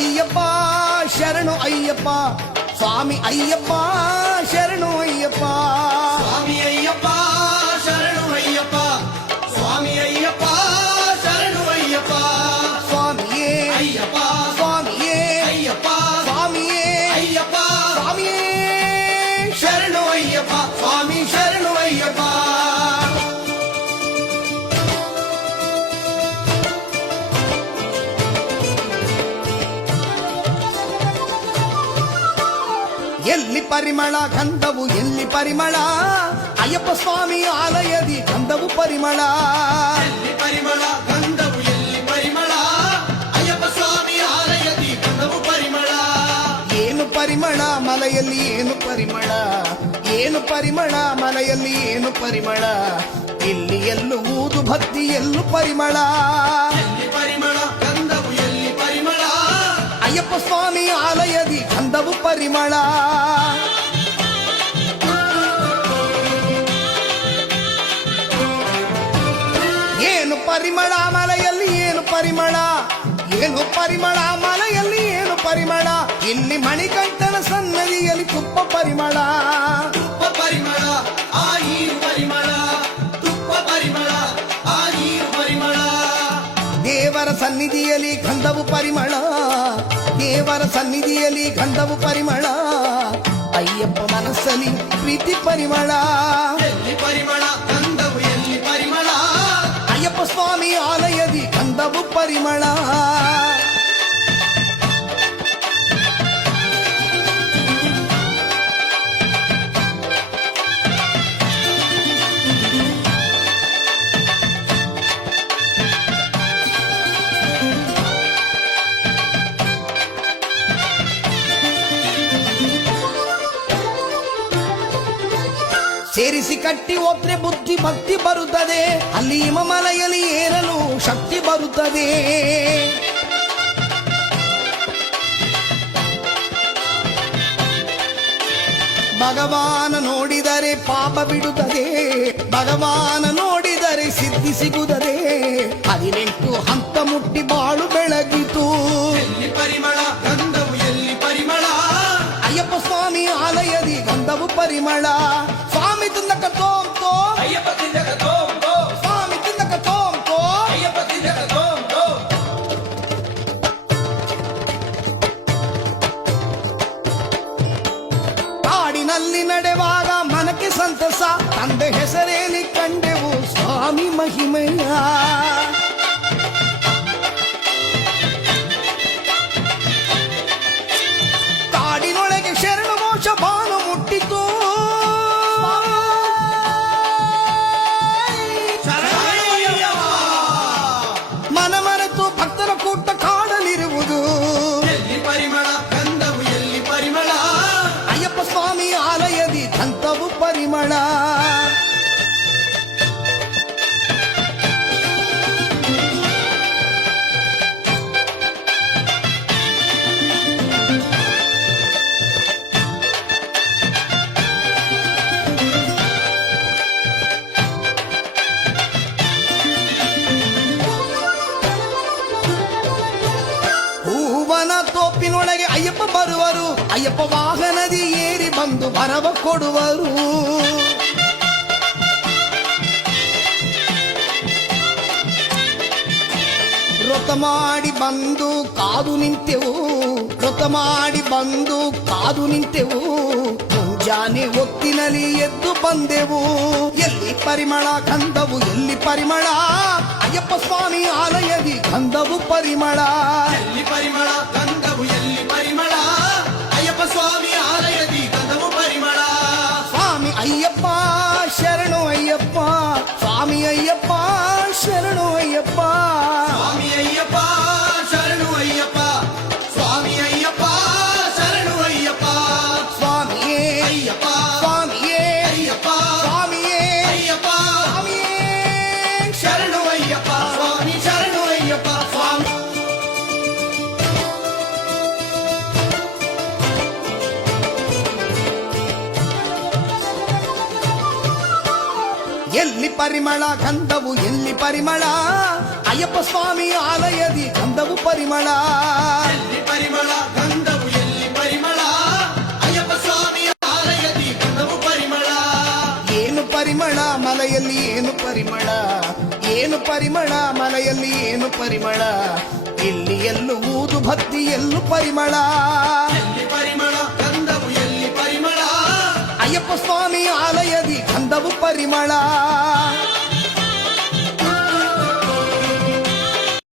ಅಯ್ಯಪ್ಪ ಶರಣು ಅಯ್ಯಪ್ಪ, ಸ್ವಾಮಿ ಅಯ್ಯಪ್ಪ ಶರಣು ಅಯ್ಯಪ್ಪ. ಸ್ವಾಮಿ ಅಯ್ಯಪ್ಪ ಶರಣು ಅಯ್ಯಪ್ಪ, ಸ್ವಾಮಿ ಅಯ್ಯಪ್ಪ ಶರಣು ಅಯ್ಯಪ್ಪ. ಸ್ವಾಮಿಯೇ ಅಯ್ಯಪ್ಪ ಸ್ವಾಮಿಯೇ ಅಯ್ಯಪ್ಪ ಸ್ವಾಮಿಯೇ ಅಯ್ಯಪ್ಪ ಸ್ವಾಮಿಯೇ ಶರಣು ಅಯ್ಯಪ್ಪ, ಸ್ವಾಮಿ ಶರಣು ಅಯ್ಯಪ್ಪ. ಎಲ್ಲಿ ಪರಿಮಳ ಗಂಧವು ಎಲ್ಲಿ ಪರಿಮಳ, ಅಯ್ಯಪ್ಪ ಸ್ವಾಮಿ ಆಲಯದಿ ಗಂಧವು ಪರಿಮಳ. ಎಲ್ಲಿ ಪರಿಮಳ ಗಂಧವು ಎಲ್ಲಿ ಪರಿಮಳ, ಅಯ್ಯಪ್ಪ ಸ್ವಾಮಿ ಆಲಯದಿ ಗಂಧವು ಪರಿಮಳ. ಏನು ಪರಿಮಳ ಮಲೆಯಲ್ಲಿ ಏನು ಪರಿಮಳ, ಏನು ಪರಿಮಳ ಮಲೆಯಲ್ಲಿ ಏನು ಪರಿಮಳ, ಇಲ್ಲಿ ಎಲ್ಲೂ ಊದು ಭಕ್ತಿ ಎಲ್ಲೂ ಪರಿಮಳ. ಎಲ್ಲಿ ಪರಿಮಳ ಗಂಧವು ಎಲ್ಲಿ ಪರಿಮಳ, ಅಯ್ಯಪ್ಪ ಸ್ವಾಮಿ ಆಲಯದಿ ಗಂಧವು ಪರಿಮಳ. ಏನು ಪರಿಮಳ ಮಲೆಯಲ್ಲಿ ಏನು ಪರಿಮಳ, ಏನು ಪರಿಮಳ ಮಲೆಯಲ್ಲಿ ಏನು ಪರಿಮಳ, ಇಲ್ಲಿ ಮಣಿಕಂಠನ ಸನ್ನದಿಯಲ್ಲಿ ತುಪ್ಪ ಪರಿಮಳ. ತುಪ್ಪ ಪರಿಮಳ ಆ ನೀರು ಪರಿಮಳ, ತುಪ್ಪ ಪರಿಮಳ ಆ ನೀರು ಪರಿಮಳ. ದೇವರ ಸನ್ನಿಧಿಯಲ್ಲಿ ಗಂಧವು ಪರಿಮಳ, ದೇವರ ಸನ್ನಿಧಿಯಲ್ಲಿ ಗಂಧವು ಪರಿಮಳ, ಅಯ್ಯಪ್ಪ ಮನಸ್ಸಲ್ಲಿ ಪ್ರೀತಿ ಪರಿಮಳ. ಎಲ್ಲಿ ಪರಿಮಳ ಗಂಧವು ಎಲ್ಲಿ ಪರಿಮಳ, ಅಯ್ಯಪ್ಪ ಸ್ವಾಮಿ ಆಲಯದಿ ಗಂಧವು ಪರಿಮಳ. ಸೇರಿಸಿ ಕಟ್ಟಿ ಒತ್ರೆ ಬುದ್ಧಿ ಭಕ್ತಿ ಬರುತ್ತದೆ, ಅಲ್ಲಿ ಹಿಮಮಲೆಯಲ್ಲಿ ಏರಲು ಶಕ್ತಿ ಬರುತ್ತದೆ. ಭಗವಾನ ನೋಡಿದರೆ ಪಾಪ ಬಿಡುತ್ತದೆ, ಭಗವಾನ ನೋಡಿದರೆ ಸಿದ್ಧಿ ಸಿಗುತ್ತದೆ. 18 ಹಂತ ಮುಟ್ಟಿ ಬಾಳು ಬೆಳಗಿತು. ಎಲ್ಲಿ ಪರಿಮಳ ಗಂಧವು ಎಲ್ಲಿ ಪರಿಮಳ, ಅಯ್ಯಪ್ಪ ಸ್ವಾಮಿ ಆಲಯದಿ ಗಂಧವು ಪರಿಮಳ. ಸ್ವಾಮಿ ತಿಂದಕ ತೋಂ ತೋಂ, ಅಯ್ಯಪ್ಪ ತಿಂದಕ ತೋಂ ತೋಂ, ಸ್ವಾಮಿ ತಿಂದಕ ತೋಂ ತೋಂ. ಅಯ್ಯಪ್ಪ ತಿಂದಕ ತೋಂ ತೋಂ. ಕಾಡಿನಲ್ಲಿ ನಡೆವಾಗ ಮನಕ್ಕೆ ಸಂತಸ, ತಂದೆ ಹೆಸರೇಲಿ ಕಂಡೆವು ಸ್ವಾಮಿ ಮಹಿಮೆಯ. ಕಾಡಿನೊಳಗೆ ಶರಣ ಮೋಕ್ಷ ಬಾನು ಮುಟ್ಟಿತು. ಮನ ಮರೆತು ಭಕ್ತರ ಕೂಟ ಕಾಡಲಿರುವುದು. ಎಲ್ಲಿ ಪರಿಮಳ ಗಂಧವು ಎಲ್ಲಿ ಪರಿಮಳ, ಅಯ್ಯಪ್ಪ ಸ್ವಾಮಿ ಆಲಯದಿ ಗಂಧವು ಪರಿಮಳ. ಹೂವನ ತೋಪಿನೊಳಗೆ ಅಯ್ಯಪ್ಪ ಬರುವರು, ಅಯ್ಯಪ್ಪ ವಾಹನದಿ ಏರಿ ಬಂದು ವರವ ಕೊಡುವರು. ವ್ರತ ಮಾಡಿ ಬಂದು ಕಾದು ನಿಂತೆವು, ವ್ರತ ಮಾಡಿ ಬಂದು ಕಾದು ನಿಂತೆವು. ಮುಂಜಾನೆ ಹೊತ್ತಿನಲ್ಲಿ ಎದ್ದು ಬಂದೆವು. ಎಲ್ಲಿ ಪರಿಮಳ ಗಂಧವು ಎಲ್ಲಿ ಪರಿಮಳ, ಅಯ್ಯಪ್ಪ ಸ್ವಾಮಿ ಆಲಯದಿ ಗಂಧವು ಪರಿಮಳ. ಎಲ್ಲಿ ಪರಿಮಳ ಗಂಧವು ಎಲ್ಲಿ ಪರಿಮಳ, ಅಯ್ಯಪ್ಪ ಸ್ವಾಮಿ ಆಲಯದಿ ಗಂಧವು ಪರಿಮಳ. ಸ್ವಾಮಿ ಅಯ್ಯಪ್ಪ ಶರಣು ಅಯ್ಯಪ್ಪ, ಸ್ವಾಮಿ ಅಯ್ಯಪ್ಪ ಶರಣು ಅಯ್ಯಪ್ಪ. ಸ್ವಾಮಿ ಅಯ್ಯಪ್ಪ ಶರಣು ಅಯ್ಯಪ್ಪ, ಸ್ವಾಮಿ ಅಯ್ಯಪ್ಪ ಶರಣು ಅಯ್ಯಪ್ಪ. ಸ್ವಾಮಿಯೇ ಅಯ್ಯಪ್ಪ ಸ್ವಾಮಿಯೇ ಅಯ್ಯಪ್ಪ ಸ್ವಾಮಿಯೇ ಅಯ್ಯಪ್ಪ, ಸ್ವಾಮಿಯೇ ಶರಣು ಅಯ್ಯಪ್ಪ, ಸ್ವಾಮಿ ಶರಣು ಅಯ್ಯಪ್ಪ. ಸ್ವಾಮಿ ಎಲ್ಲಿ ಪರಿಮಳ ಗಂಧವು ಎಲ್ಲಿ ಪರಿಮಳ, ಅಯ್ಯಪ್ಪ ಸ್ವಾಮಿ ಆಲಯದಿ ಗಂಧವು ಪರಿಮಳ. ಎಲ್ಲಿ ಪರಿಮಳ ಪರಿಮಳ ಮಲೆಯಲ್ಲಿ ಏನು ಪರಿಮಳ ಏನು ಪರಿಮಳ ಮಲೆಯಲ್ಲಿ ಏನು ಪರಿಮಳ ಇಲ್ಲಿ ಎಲ್ಲೂ ಊದು ಭಕ್ತಿ ಎಲ್ಲೂ ಪರಿಮಳ ಎಲ್ಲಿ ಪರಿಮಳ ಗಂಧವು ಎಲ್ಲಿ ಪರಿಮಳ ಅಯ್ಯಪ್ಪ ಸ್ವಾಮಿ ಆಲಯದಿ ಗಂಧವು ಪರಿಮಳ